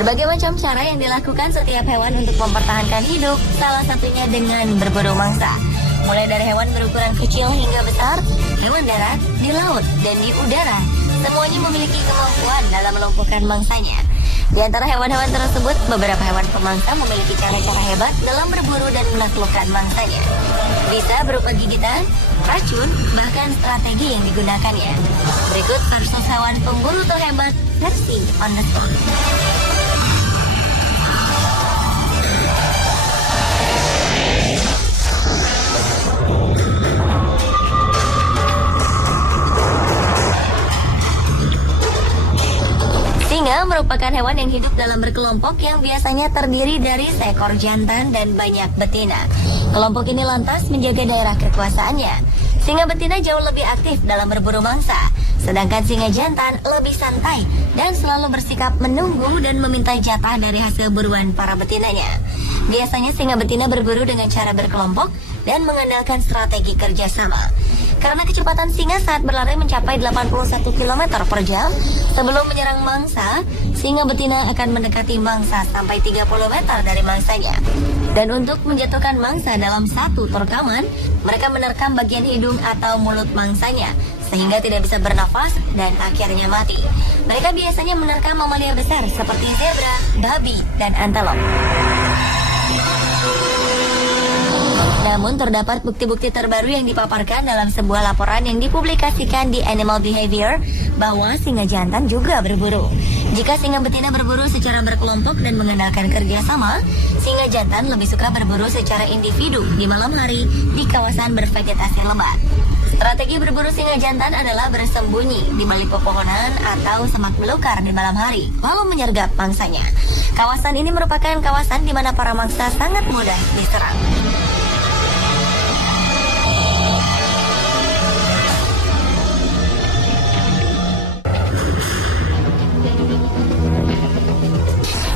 Berbagai macam cara yang dilakukan setiap hewan untuk mempertahankan hidup, salah satunya dengan berburu mangsa. Mulai dari hewan berukuran kecil hingga besar, hewan darat, di laut, dan di udara, semuanya memiliki kemampuan dalam melumpuhkan mangsanya. Di antara hewan-hewan tersebut, beberapa hewan pemangsa memiliki cara-cara hebat dalam berburu dan menaklukkan mangsanya. Bisa berupa gigitan, racun, bahkan strategi yang digunakannya. Berikut versus hewan pemburu terhebat versi on the spot. Singa merupakan hewan yang hidup dalam berkelompok yang biasanya terdiri dari seekor jantan dan banyak betina. Kelompok ini lantas menjaga daerah kekuasaannya. Singa betina jauh lebih aktif dalam berburu mangsa, sedangkan singa jantan lebih santai dan selalu bersikap menunggu dan meminta jatah dari hasil buruan para betinanya. Biasanya singa betina berburu dengan cara berkelompok dan mengandalkan strategi kerjasama. Karena kecepatan singa saat berlari mencapai 81 km per jam, sebelum menyerang mangsa, singa betina akan mendekati mangsa sampai 30 meter dari mangsanya. Dan untuk menjatuhkan mangsa dalam satu terkaman, mereka menerkam bagian hidung atau mulut mangsanya, sehingga tidak bisa bernafas dan akhirnya mati. Mereka biasanya menerkam mamalia besar seperti zebra, babi, dan antelop. Namun terdapat bukti-bukti terbaru yang dipaparkan dalam sebuah laporan yang dipublikasikan di Animal Behavior bahwa singa jantan juga berburu. Jika singa betina berburu secara berkelompok dan mengandalkan kerjasama, singa jantan lebih suka berburu secara individu di malam hari di kawasan bervegetasi lebat. Strategi berburu singa jantan adalah bersembunyi di balik pepohonan atau semak belukar di malam hari, lalu menyergap mangsanya. Kawasan ini merupakan kawasan di mana para mangsa sangat mudah diserang.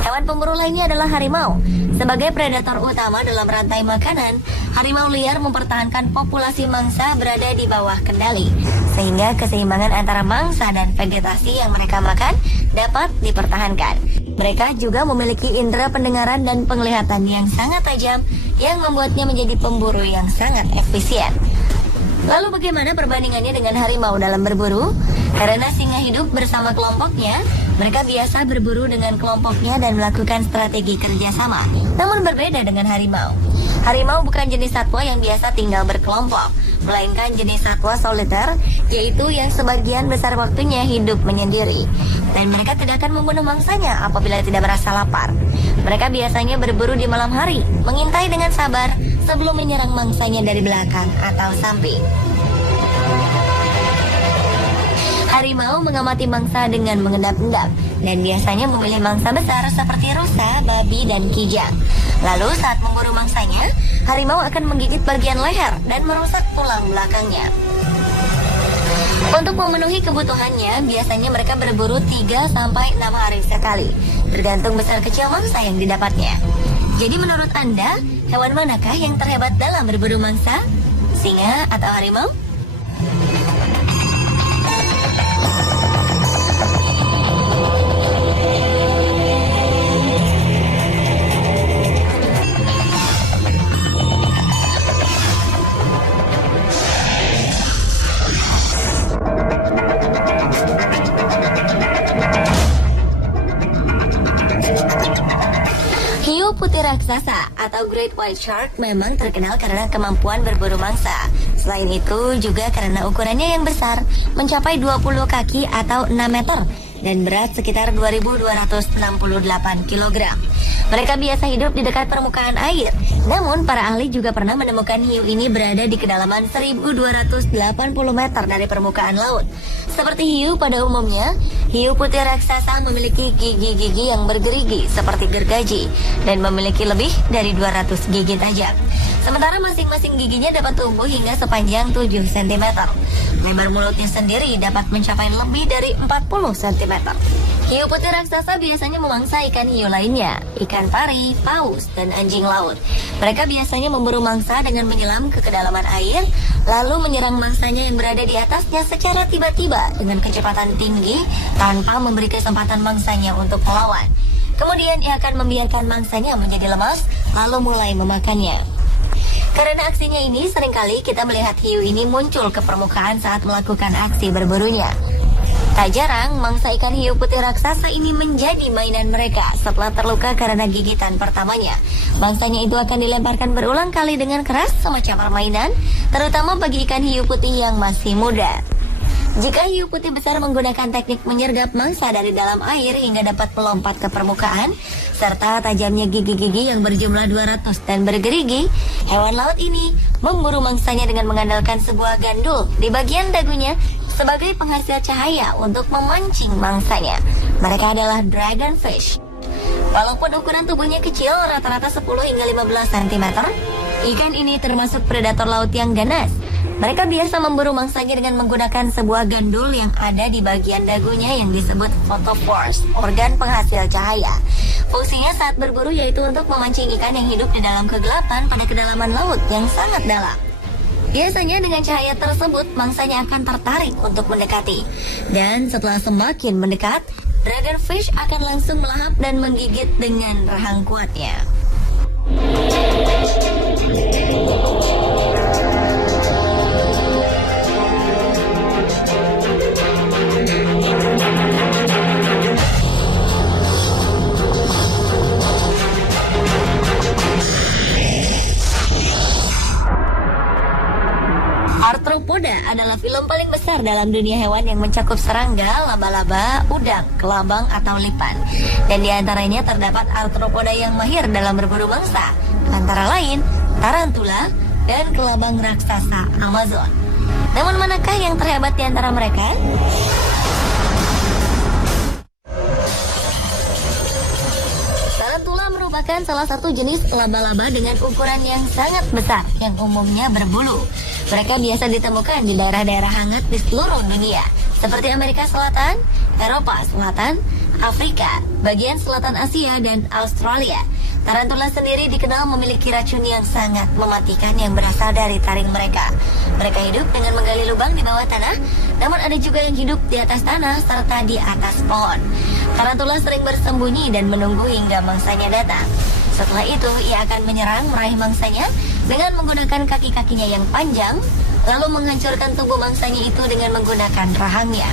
Hewan pemburu lainnya adalah harimau. Sebagai predator utama dalam rantai makanan, harimau liar mempertahankan populasi mangsa berada di bawah kendali, sehingga keseimbangan antara mangsa dan vegetasi yang mereka makan dapat dipertahankan. Mereka juga memiliki indera pendengaran dan penglihatan yang sangat tajam yang membuatnya menjadi pemburu yang sangat efisien. Lalu bagaimana perbandingannya dengan harimau dalam berburu? Karena singa hidup bersama kelompoknya, mereka biasa berburu dengan kelompoknya dan melakukan strategi kerjasama. Namun berbeda dengan harimau. Harimau bukan jenis satwa yang biasa tinggal berkelompok, melainkan jenis satwa soliter, yaitu yang sebagian besar waktunya hidup menyendiri. Dan mereka tidak akan membunuh mangsanya apabila tidak merasa lapar. Mereka biasanya berburu di malam hari, mengintai dengan sabar sebelum menyerang mangsanya dari belakang atau samping. Harimau mengamati mangsa dengan mengendap-endap dan biasanya memilih mangsa besar seperti rusa, babi, dan kijang. Lalu saat memburu mangsanya, harimau akan menggigit bagian leher dan merusak tulang belakangnya. Untuk memenuhi kebutuhannya, biasanya mereka berburu 3-6 hari sekali, tergantung besar kecil mangsa yang didapatnya. Jadi menurut Anda, hewan manakah yang terhebat dalam berburu mangsa? Singa atau harimau? Hiu putih raksasa atau Great White Shark memang terkenal karena kemampuan berburu mangsa. Selain itu juga karena ukurannya yang besar, mencapai 20 kaki atau 6 meter dan berat sekitar 2.268 kg. Mereka biasa hidup di dekat permukaan air. Namun para ahli juga pernah menemukan hiu ini berada di kedalaman 1.280 meter dari permukaan laut. Seperti hiu pada umumnya, hiu putih raksasa memiliki gigi-gigi yang bergerigi seperti gergaji dan memiliki lebih dari 200 gigi tajam. Sementara masing-masing giginya dapat tumbuh hingga sepanjang 7 cm. Lebar mulutnya sendiri dapat mencapai lebih dari 40 cm. Hiu putih raksasa biasanya memangsa ikan hiu lainnya, ikan pari, paus, dan anjing laut. Mereka biasanya memburu mangsa dengan menyelam ke kedalaman air, lalu menyerang mangsanya yang berada di atasnya secara tiba-tiba dengan kecepatan tinggi tanpa memberi kesempatan mangsanya untuk melawan. Kemudian ia akan membiarkan mangsanya menjadi lemas, lalu mulai memakannya. Karena aksinya ini, seringkali kita melihat hiu ini muncul ke permukaan saat melakukan aksi berburunya. Tak jarang, mangsa ikan hiu putih raksasa ini menjadi mainan mereka setelah terluka karena gigitan pertamanya. Mangsanya itu akan dilemparkan berulang kali dengan keras semacam permainan, terutama bagi ikan hiu putih yang masih muda. Jika hiu putih besar menggunakan teknik menyergap mangsa dari dalam air hingga dapat melompat ke permukaan, serta tajamnya gigi-gigi yang berjumlah 200 dan bergerigi, hewan laut ini memburu mangsanya dengan mengandalkan sebuah gandul di bagian dagunya sebagai penghasil cahaya untuk memancing mangsanya. Mereka adalah dragonfish. Walaupun ukuran tubuhnya kecil, rata-rata 10 hingga 15 cm, ikan ini termasuk predator laut yang ganas. Mereka biasa memburu mangsanya dengan menggunakan sebuah gandul yang ada di bagian dagunya yang disebut photophores, organ penghasil cahaya. Fungsinya saat berburu yaitu untuk memancing ikan yang hidup di dalam kegelapan pada kedalaman laut yang sangat dalam. Biasanya dengan cahaya tersebut, mangsanya akan tertarik untuk mendekati. Dan setelah semakin mendekat, dragonfish akan langsung melahap dan menggigit dengan rahang kuatnya. Arthropoda adalah film paling besar dalam dunia hewan yang mencakup serangga, laba-laba, udang, kelabang, atau lipan. Dan diantaranya terdapat arthropoda yang mahir dalam berburu mangsa, antara lain tarantula dan kelabang raksasa Amazon. Namun manakah yang terhebat di antara mereka? Tarantula merupakan salah satu jenis laba-laba dengan ukuran yang sangat besar yang umumnya berbulu. Mereka biasa ditemukan di daerah-daerah hangat di seluruh dunia, seperti Amerika Selatan, Eropa Selatan, Afrika, bagian selatan Asia, dan Australia. Tarantula sendiri dikenal memiliki racun yang sangat mematikan yang berasal dari taring mereka. Mereka hidup dengan menggali lubang di bawah tanah, namun ada juga yang hidup di atas tanah serta di atas pohon. Tarantula sering bersembunyi dan menunggu hingga mangsanya datang. Setelah itu, ia akan menyerang meraih mangsanya dengan menggunakan kaki-kakinya yang panjang, lalu menghancurkan tubuh mangsanya itu dengan menggunakan rahangnya.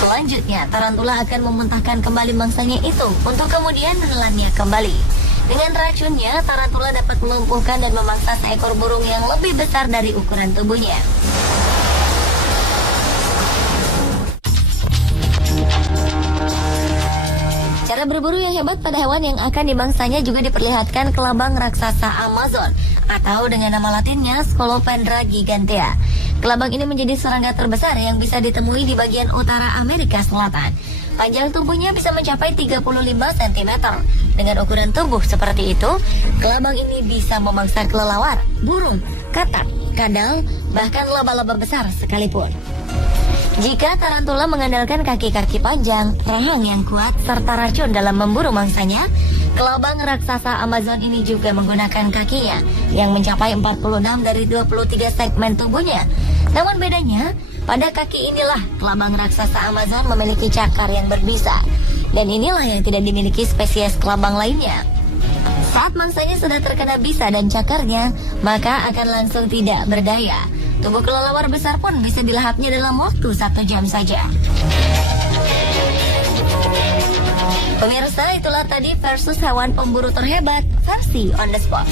Selanjutnya, tarantula akan memuntahkan kembali mangsanya itu untuk kemudian menelannya kembali. Dengan racunnya, tarantula dapat melumpuhkan dan memangsa seekor burung yang lebih besar dari ukuran tubuhnya. Cara berburu yang hebat pada hewan yang akan dimangsanya juga diperlihatkan kelabang raksasa Amazon, atau dengan nama latinnya Scolopendra gigantea. Kelabang ini menjadi serangga terbesar yang bisa ditemui di bagian utara Amerika Selatan. Panjang tubuhnya bisa mencapai 35 cm. Dengan ukuran tubuh seperti itu, kelabang ini bisa memangsa kelelawar, burung, katak, kadal, bahkan laba-laba besar sekalipun. Jika tarantula mengandalkan kaki-kaki panjang, rahang yang kuat, serta racun dalam memburu mangsanya, kelabang raksasa Amazon ini juga menggunakan kakinya yang mencapai 46 dari 23 segmen tubuhnya. Namun bedanya, pada kaki inilah kelabang raksasa Amazon memiliki cakar yang berbisa. Dan inilah yang tidak dimiliki spesies kelabang lainnya. Saat mangsanya sudah terkena bisa dan cakarnya, maka akan langsung tidak berdaya. Tubuh kelelawar besar pun bisa dilahapnya dalam waktu 1 jam saja. Pemirsa, itulah tadi versus hewan pemburu terhebat versi On The Spot.